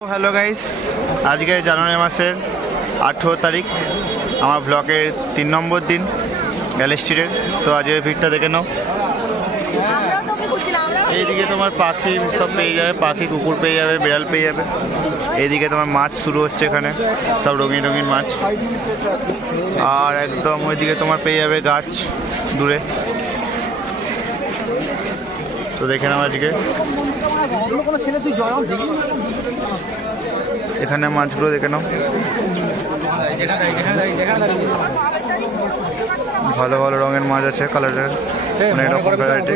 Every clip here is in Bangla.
হ্যালো গাইস, আজকে জানুয়ারি মাসের 18 তারিখ আমার ব্লগের 3 নম্বর দিন গ্যালি স্ট্রিটের। তো আজকের ভিড়টা দেখে নাও। এইদিকে তোমার পাখি সব পেয়ে যাবে, পাখি কুকুর পেয়ে যাবে, বিড়াল পেয়ে যাবে। এইদিকে তোমার মাছ শুরু হচ্ছে, এখানে সব রঙিন রঙিন মাছ। আর একদম ওইদিকে তোমার পেয়ে যাবে গাছ দূরে। তো দেখে নাও আজকে এখানে মাছগুলো দেখে নাও, ভালো ভালো রঙের মাছ আছে, কালারের অনেক রকম ভ্যারাইটি।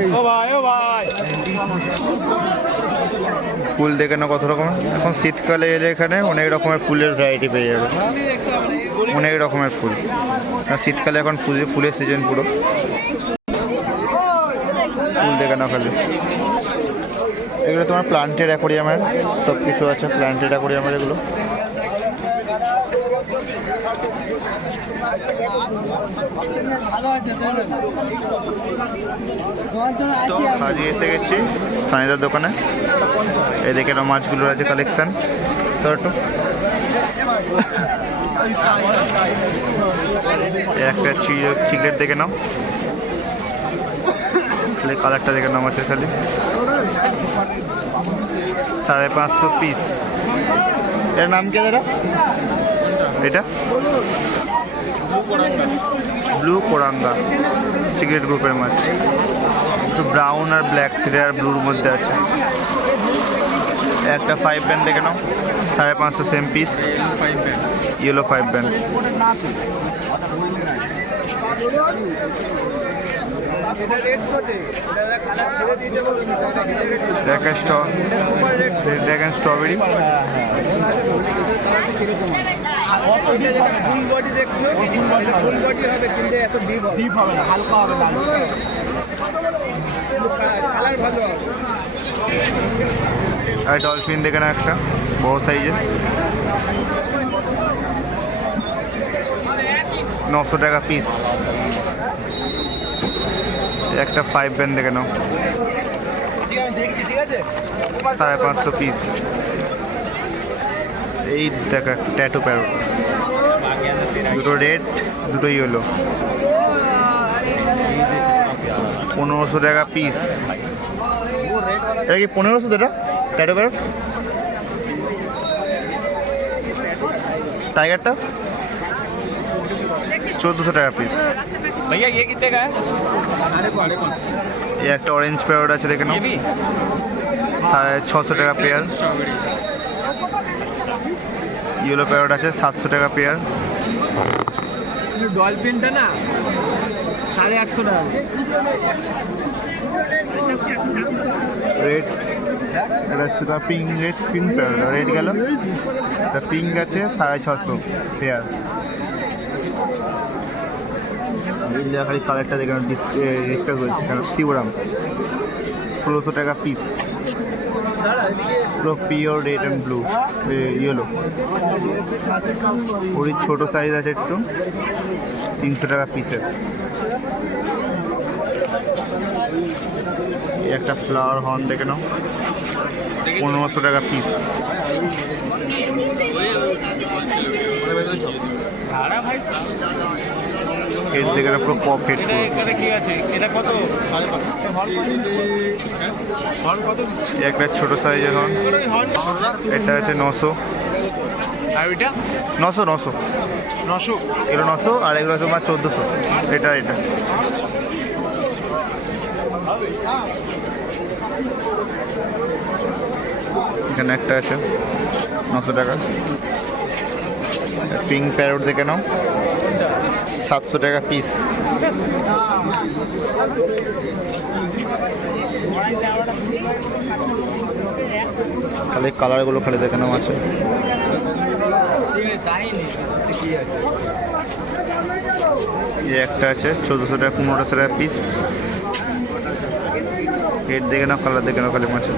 ফুল দেখে নাও কত রকম। এখন শীতকালে এলে এখানে অনেক রকমের ফুলের ভ্যারাইটি পেয়ে যাবে, অনেক রকমের ফুল। শীতকালে এখন ফুলের সিজন, পুরো ফুল দেখে নাও খালি। এগুলো তোমার প্লান্টেড অ্যাকোরিয়ামের সব কিছু আছে, প্লান্টেড অ্যাকোরিয়ামের এগুলো। তো আজকে এসে গেছি সানিদার দোকানে। এই দেখে নাও মাছগুলোর আছে কালেকশন। তো একটু একটা চিকেট দেখে নাও, খালি কালারটা দেখে নাও মাছের খালি। 550 পিস। এর নাম কি দাদা? এটা ব্লু কোরাঙ্গা সিগারেট গ্রুপের মাছ। একটু ব্রাউন আর ব্ল্যাক সিডার আর ব্লুর মধ্যে আছে। একটা 5 ব্যান্ড দেখে নাও, 550 same piece, yellow 5 band. Strawberry আর ডলফিন দেখে না একটা বড় সাইজের, 900 টাকা পিস। একটা 5 ব্যান্ড দেখে নাও, 550 পিস। এই দেখা ট্যাটু প্যারট, দুটো রেড দুটো ইয়েলো, 1500 টাকা পিস। এটা কি 1500 এটা ট্যাটু প্যারট? টাইগারটা 1400 টাকা পিস। भैया ये कितने का है? এই একটা অরেঞ্জ প্যারট আছে দেখে নাও, 650 টাকা পেয়ার। ইয়েলো প্যারট আছে 700 টাকা পেয়ার। ডলফিনটা না 850 টাকা। রেড, এটা হচ্ছে তার pink, red pink parrot. Red গেল, এটা পিঙ্ক আছে 650 পেয়ার। ইন্ডিয়া খালি কালারটা দেখে ডিসকাস করছি কেন। শিবরাম 1600 টাকা পিস, পুরো pure red and blue yellow. ওরই ছোটো সাইজ আছে একটু, 300 টাকা পিসের। একটা ফ্লাওয়ার হর্ন দেখে নাও, 1500 টাকা পিস। হেড দেখে না পুরো পপ হেড। একটা ছোট সাইজের হর্ন, এটা আছে 900। আর ওইটা 900 এগুলো 900, আর এগুলো তোমার 1400। এটা এখানে একটা আছে 900 টাকা। পিঙ্ক প্যারট দেখে নাও, 700 টাকা পিস। খালি কালারগুলো খালি দেখে নাও আছে। একটা আছে 1400 টাকা, 1500 টাকা পিস। হেড দেখে নাও, কালার দেখে নাও খালি মাছের।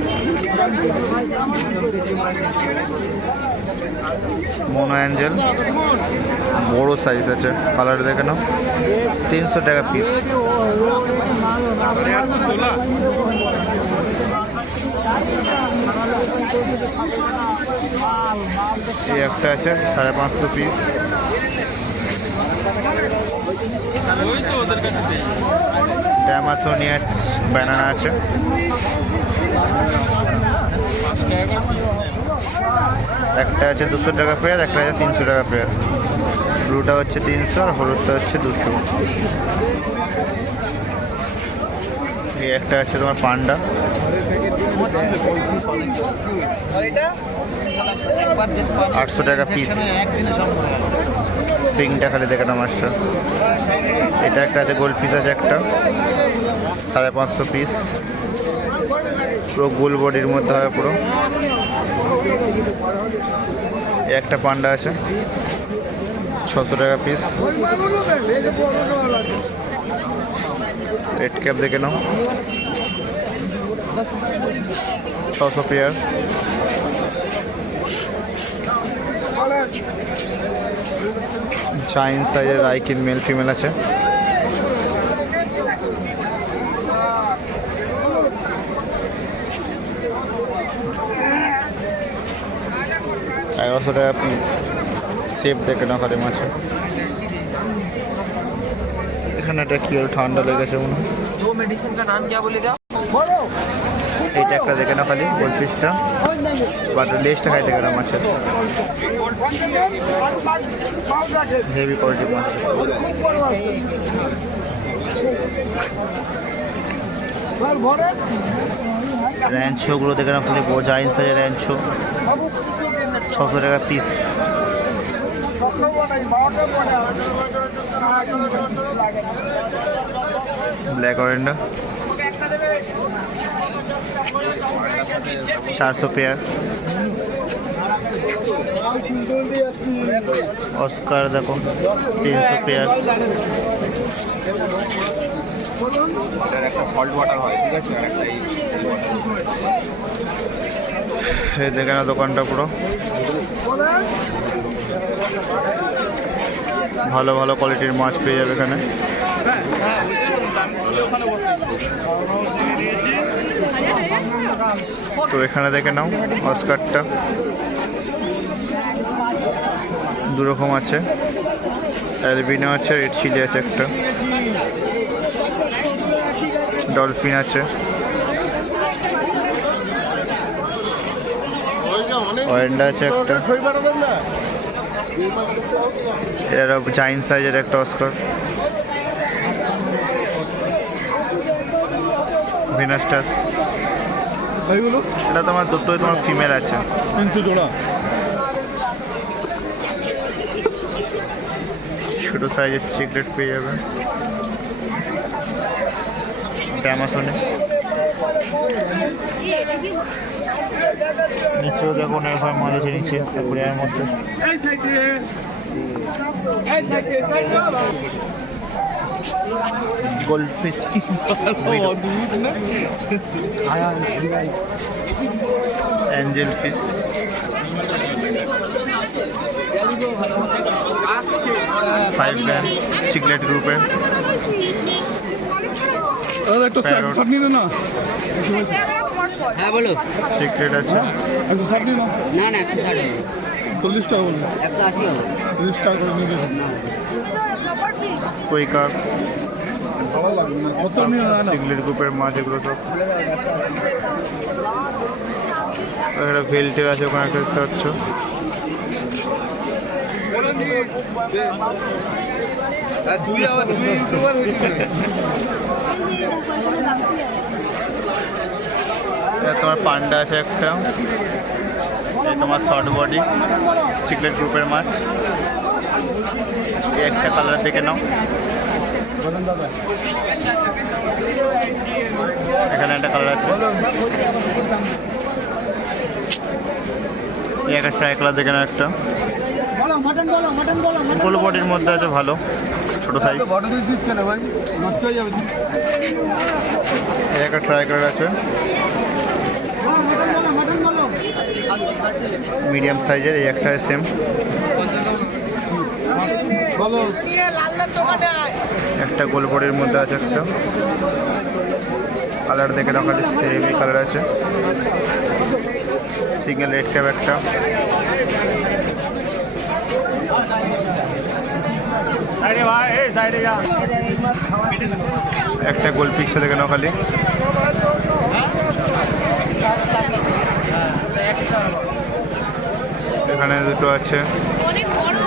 মোনো অ্যাঞ্জেল বড় সাইজ আছে, কালার দেখে নাও, 300 টাকা পিস। এই একটা আছে 550 পিস। ড্যামাসোনিয়া ব্যানানা আছে, একটা আছে 200 টাকা পেয়ার, একটা আছে 300 টাকা পেয়ার। ব্লুটা হচ্ছে 300 আর হলুদটা হচ্ছে 200। এই একটা আছে তোমার পান্ডা, 800 টাকা পিস। পিংটা খালি দেখে না মাছটা। এটা একটা আছে গোল্ড পিস আছে একটা, 550 পিস। পুরো গোল বডির মধ্যে হয় পুরো। একটা পান্ডা আছে 600 টাকা পিস। রেড ক্যাপ দেখে নাও 600 পেয়ার। জায়ান্ট সাইজের আইকিন মেল ফিমেল আছে, টাকা পিস। সেফ দেখে না খালি মাছে। এখানে একটা কি ঠান্ডা লেগেছে মনে হয়। जो मेडिसिन का नाम क्या बोलेगा? এইটা একটা দেখে না খালি গোল পিসটা, বাট লেজটা খাই দেখে না মাছের। হেভি কোয়ালিটি মাছ। র্যাঞ্চোগুলো দেখে না খালি জায়ান্ট সাইজের র্যাঞ্চো, 600 টাকা পিস। Black অরেন্ডা 400 pair. অস্কার দেখো 300 পেয়ার। একটা সল্ট ওয়াটার হয়, ঠিক আছে, আর একটা এই দেখে না দোকানটা পুরো ভালো ভালো কোয়ালিটির মাছ পেয়ে যাবে এখানে। তো এখানে দেখে নাও অস্কারটা দু রকম আছে, অ্যালবিনো আছে, রেড চিলি আছে একটা, ডলফিন আছে, অরেন্ডা আছে একটা, এর জায়ান্ট সাইজের একটা অস্কার, ভিনাস্টাস। এটা তোমার দুটোই তোমার ফিমেল আছে। ছোট সাইজের সিক্রেট পেয়ে যাবে অ্যামাজনে। নিচেও দেখো অনেক হয় মাছ আছে নিচে এর মধ্যে। Gold fish, angel fish, five band সিগলেট গ্রুপের। একটা চাটনি না, হ্যাঁ বলো। সিক্রেট আছে, একটা চাটনি না, না না 160 40 টাকা বললো, 180 হবে। 30 টাকা করে নিয়ে গেছে। কুইকার, ভালো লাগে না, কত নিয়ে না সিগলেট গ্রুপের মাছ এগুলো সব। একটা ভেলটের আছে ওখানে একটা দেখতে পাচ্ছ। তোমার পান্ডা আছে একটা, এই তোমার শর্ট বডি সিগলেট গ্রুপের মাছ। এই একটা কালার দেখে নাও, এখানে একটা কালার আছে। এই একটা ট্রাই কালার দেখে নাও একটা, গোল বডির মধ্যে আছে, ভালো ছোট সাইজ। এই একটা ট্রাই কালার আছে, মিডিয়াম সাইজের। এই একটা সেম, একটা গোল বডির মধ্যে আছে একটা কালার দেখে নাও খালি, সেম কালার আছে। সিঙ্গেল রেড ক্যাপ একটা, একটা গোল পিকচার দেখে নাও খালি। এখানে দুটো আছে, অনেক বড়।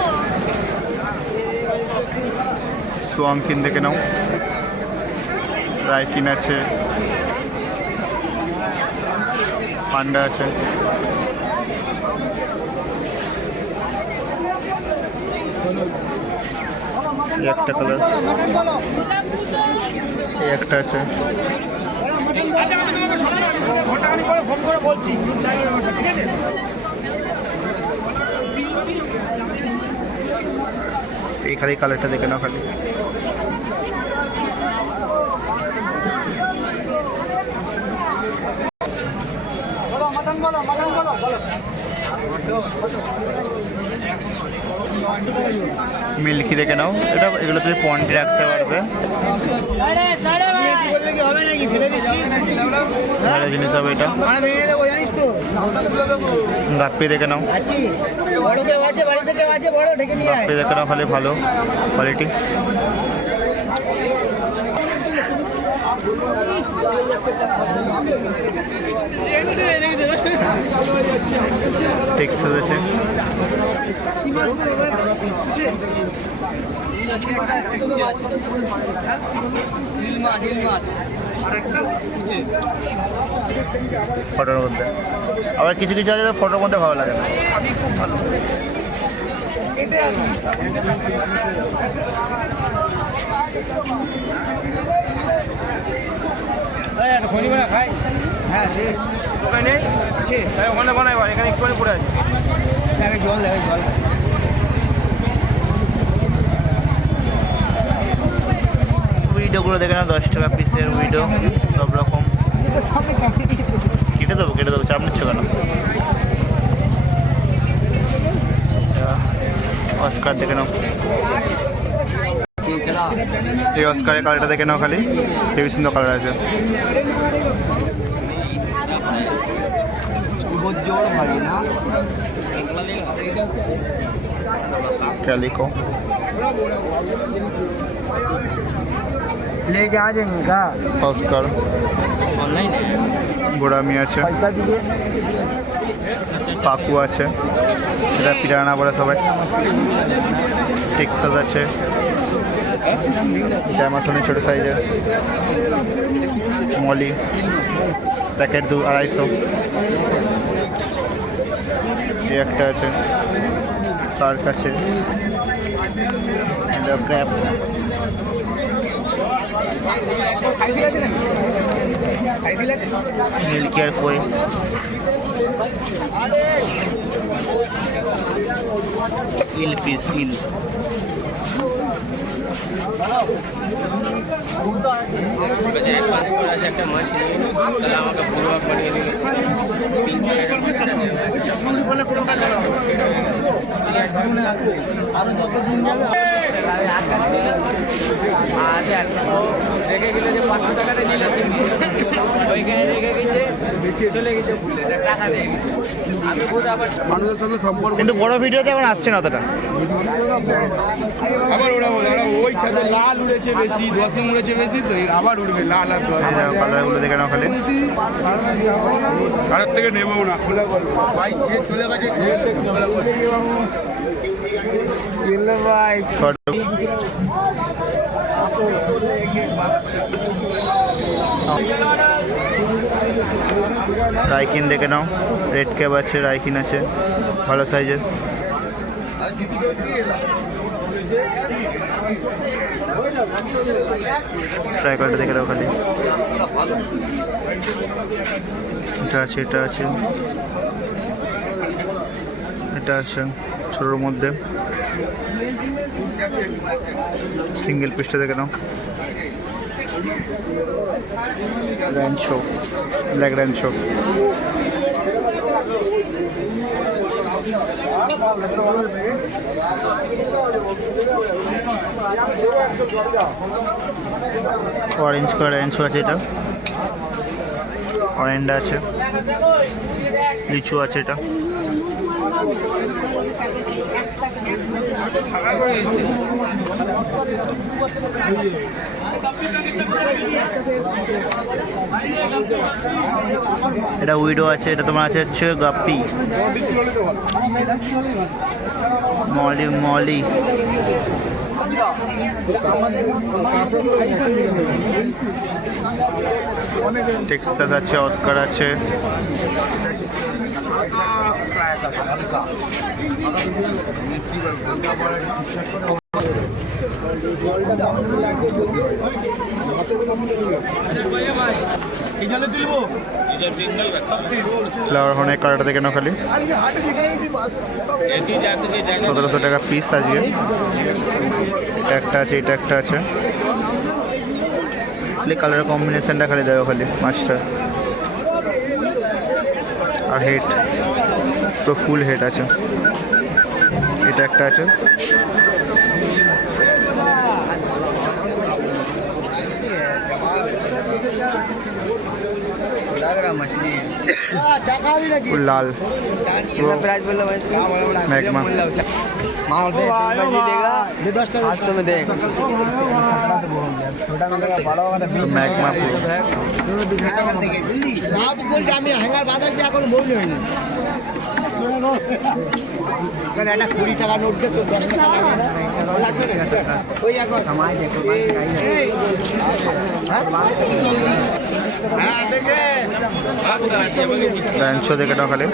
সোয়াংকিন দেখে নাও, রাইকিন আছে, পান্ডা আছে। এই একটা কালার, এই একটা আছে। এই খালি কালারটা দেখে নাও খালি। মিল্কি দেখে নাও, এটা এগুলো তুমি পন্ডে রাখতে পারবে, ভালো জিনিস হবে এটা। গাপ্পি দেখে নাও, গাপ্পি দেখে নাও খালি, ভালো কোয়ালিটি। টেক্সাস আছে, ফটোর মধ্যে আবার কিছু কিছু আছে ফটোর মধ্যে ভালো লাগে না। উইডোগুলো দেখে না, 10 টাকা পিসের উইডো, সব রকম। কেটে দেবো, চাপ নিচ্ছ কেন? অস্কার দেখে নাও, এই অস্কারের কালারটা দেখে নাও খালি, হেভি সুন্দর কালার আছে। कैलिको लेके आ जाएंगे क्या? ऑस्कर ऑनलाइन है গোড়ামি আছে, पैसा दीजिए। পাকু আছে, এটা পিরানা বলে সবাই। টেক্সাস আছে, অ্যামাজনের ছোটো সাইজের। মলি প্যাকেট 250। এই একটা আছে, শার্ক আছে, ক্র্যাপ, মিল্কি আর কই, ইল ফিশ, ইল। অ্যাডভান্স করা আছে একটা মাছ নিয়ে নিল, তাহলে আমাকে পুরো বানিয়ে দিল। রেখে গেলে যে 500 টাকাতে নিল, ওইখানে রেখে গেছে, চলে গেছে, টাকা দিয়ে গেছে। আমি বোধ আবার মানুষের সঙ্গে সম্পর্ক, কিন্তু বড় ভিডিওতে এখন আসছে না অতটা। আবার ওরা ওই ছাদে লাল উড়েছে বেশি, দশম উড়েছে বেশি, তো আবার উড়বে লাল আর দশ। কালারগুলো দেখে নাও খালি। কারোর থেকে নেবো না, খোলা করবো ভাই, যে চলে গেছে ভাই। শর্ট রাইকিন দেখে নাও, রেড ক্যাপ আছে, রাইকিন আছে, ভালো সাইজের। ট্রাইকলটা দেখে নাও খালি। এটা আছে, এটা আছে, এটা আছে ছোটোর মধ্যে। সিঙ্গেল পিসটা দেখে নাও, ranchu, black ranchu. Orange colour ranchu আছে, এটা অরেঞ্জ আছে, লিচু আছে, এটা এটা উইডো আছে, এটা তোমার আছে হচ্ছে গাপ্পি, মলি মলি, টেক্সাস আছে, অস্কার আছে, ফ্লাওয়ার হর্নের কালারটা দেখে নাও খালি, 1700 টাকা পিস আজকে। এটা একটা আছে, এটা একটা আছে, খালি কালারের কম্বিনেশনটা খালি দেওয়া খালি মাছটা। আর হেড তো ফুল হেড আছে, এটা একটা আছে। ফুল লাল प्राइस बोल रहा भाई मैग्मा, मार दे देगा 800 में देगा छोटा में देगा बड़ा होगा তো ম্যাগমা পুরো। সব বলছি আমি হ্যাঙ্গার বাঁধাচ্ছি এখন বললি হয়নি কারণ একটা 20 টাকা নোট দে তো 10 টাকা লাগবে না ওই এখন हमारे देखो হ্যাঁ দেখে ল্যান্সো দেখে নাও খালি,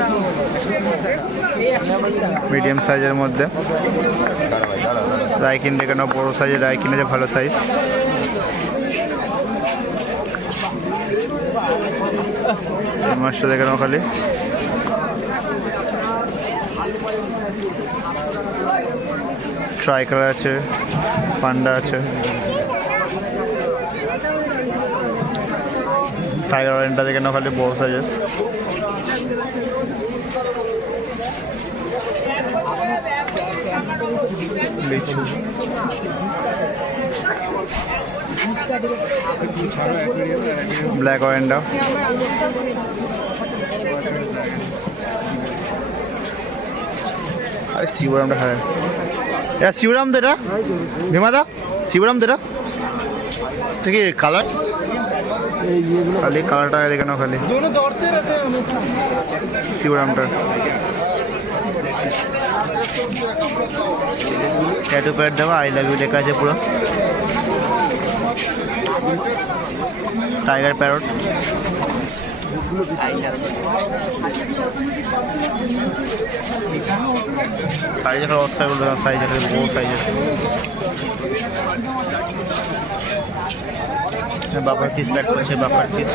মিডিয়াম সাইজের মধ্যে। রাইকিন দেখে নাও, বড়ো সাইজের রাইকিন আছে, ভালো সাইজ। মাছটা দেখে নাও খালি, ট্রাই কালার আছে, পান্ডা আছে, টাইগার অরেঞ্জটা দেখে নাও খালি, বড়ো সাইজের। লিচু, ব্ল্যাক অরেঞ্জটা, আরে শিবরামটা হ্যাঁ, এটা শিবরাম তো, এটা ভীমাদা শিবরাম তো, এটা ঠিক কালার খালি, কালারটা দেখে নাও খালি, শিবরামটা। ট্যাটু প্যাড দেওয়া, আই লাভ ইউ লেখা আছে পুরো। টাইগার প্যারট, সাইজ একটা অস্কার করে দেওয়া, সাইজ একটা বড় সাইজ আছে। বাপার পিস প্যাক করছে, বাপার পিস।